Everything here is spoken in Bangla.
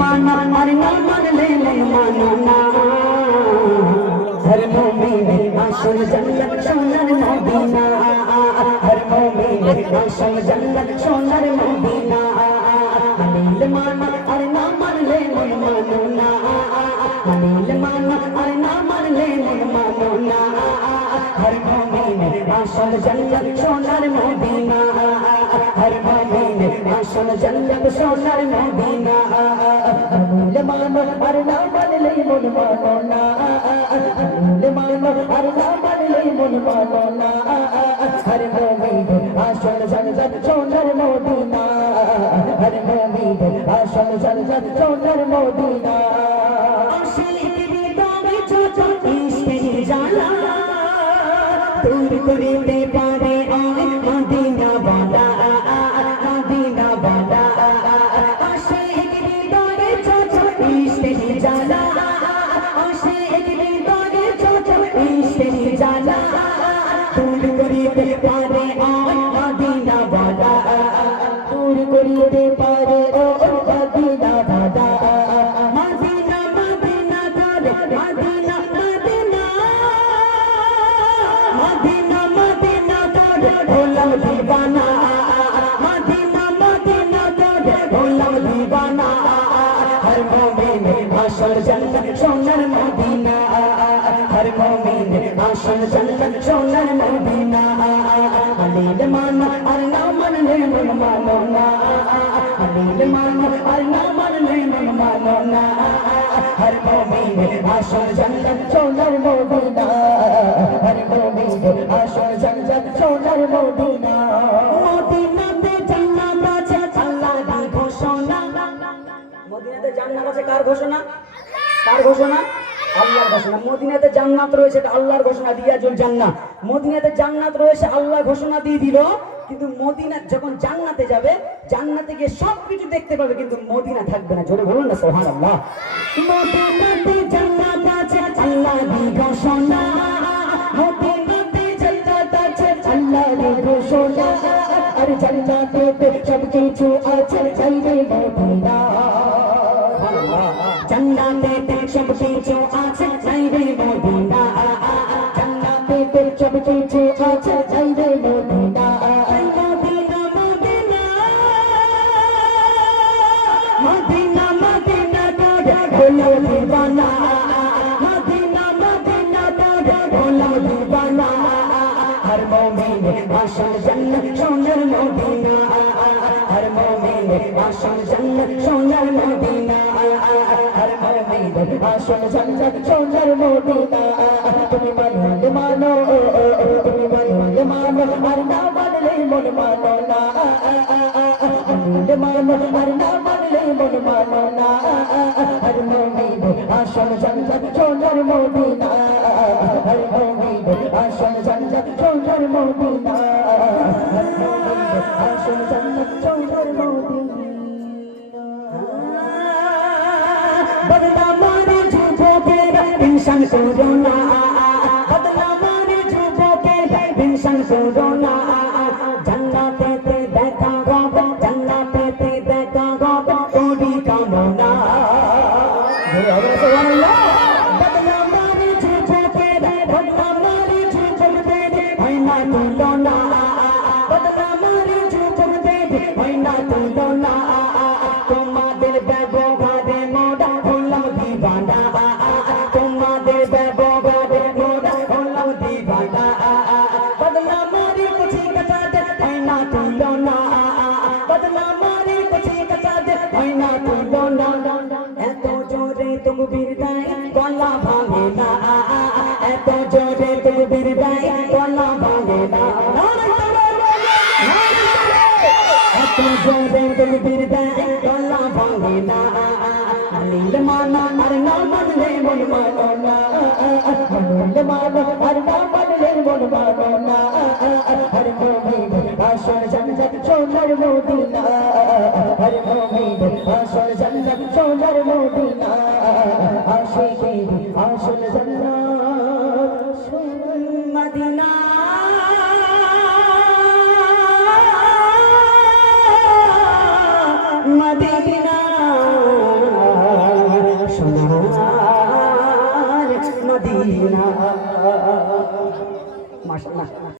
माना और ना मान ले मन मानो ना हर मोमिन आशल जन्नत सोनार मदीना हर मोमिन आशल जन्नत सोनार मदीना अनिल माना और ना मान ले मन मानो ना अनिल माना और ना मान ले मन मानो ना हर मोमिन आशल जन्नत सोनार मदीना हर मोमिन आशल जन्नत सोनार मदीना अनिल माना और ना मान ले मन मानो ना अनिल माना और ना मान ले मन मानो ना हर मोमिन आशल जन्नत सोनार मदीना हर मोमिन आशल जन्नत सोनार मदीना दूर करीते पारे आए मदीना वाला मदीना वाला आशिक दीदारे चाचा इश्क ही जाला आशिक दीदारे चाचा इश्क ही जाला दूर करीते पारे आए मदीना वाला दूर करीते पारे ओ मदीना वाला मदीना मदीना दारे मदीना मदीना मदीना तोड़े भोला दीवाना मदीना मदीना तोड़े भोला दीवाना हर मोमिन आशल जन्नत सोनार मदीना हर मोमिन आशल जन्नत सोनार मदीना अनिल माना और ना मन ले मन मानो ना अनिल माना और ना मन ले मन मानो ना हर मोमिन आशल जन्नत सोनार मदीना हर मोमिन आशल जन्नत सोनार मदीना मदीनाते জান্নাত আছে আল্লাহ দি ঘোষণা মদিনাতে জান্নাত আছে কার ঘোষণা আল্লাহর ঘোষণা মদিনাতে জান্নাত রয়েছে এটা আল্লাহর ঘোষণা দিয়াজুল জান্নাহ মদিনাতে জান্নাত রয়েছে আল্লাহ ঘোষণা দিয়ে দিল কিন্তু মদিনা যখন জান্নাতে যাবে জান্নাতে গিয়ে সবকিছু দেখতে পাবে কিন্তু মদিনা থাকবে না জোরে বলুন না সুবহানাল্লাহ মদিনাতে জান্নাত আছে আল্লাহ দি ঘোষণা মদিনাতে জান্নাত আছে আল্লাহ দি ঘোষণা আর জান্নাতে সবকিছু আছে চাইবে মদিনা জান্নাতে সবকিছু আছে চাইবে মদিনা জান্নাতে সবকিছু আছে চাইবে Medina Medina Medina Medina Medina তোড়ে ভোলা দীवाना মদিনা মদিনা তোড়ে ভোলা दीवाना हर मोमिन आशल जन्नत सोनार मदीना हर मोमिन आशल जन्नत सोनार मदीना हर मोमिन आशल जन्नत सोनार मदीना तुम मानो और ना मान ले मन मानो ना अनिल मानो और ना मान ले मन मानो ना हर मोमिन आशल जन्नत सोनार मदीना हर मोमिन आशल जन्नत सोनार मदीना हर मोमिन आशल जन्नत सोनार मदीना बदला मारे झूठों के इंसान को रोना बदला मारे झूठों के इंसान को रोना जन्नते ते देखा गो जन्नते ते देखा गो कोड़ी का मोना बदला मारे झूठों के बदला मारे झूठों के भैना तू लोना बदला मारे झूठों के भैना तू लोना তোমাদের ব্যবহারে মোরা হলাম দিবানা তোমাদের ব্যবহারে মোরা হলাম দিবানা বদলা মারি কুছি কাটাতে ভৈনা তু লোনা বদলা মারি কুছি কাটাতে ভৈনা তু লোনা এত জোরে তকবীর দেয় গলা ভাঙে না এত জোরে তকবীর দেয় গলা ভাঙে না এত জোরে তকবীর দেয় গলা ভাঙে না अनिल माना और ना मान ले मन मानो ना अनिल माना और ना मान ले मन मानो ना हर मोमिन आशल जन्नत सोनार मदीना हर मोमिन आशल जन्नत सोनार मदीना आशिकी आशल जन्नत सोनार मदीना मदीना মদিনা। মাশাআল্লাহ।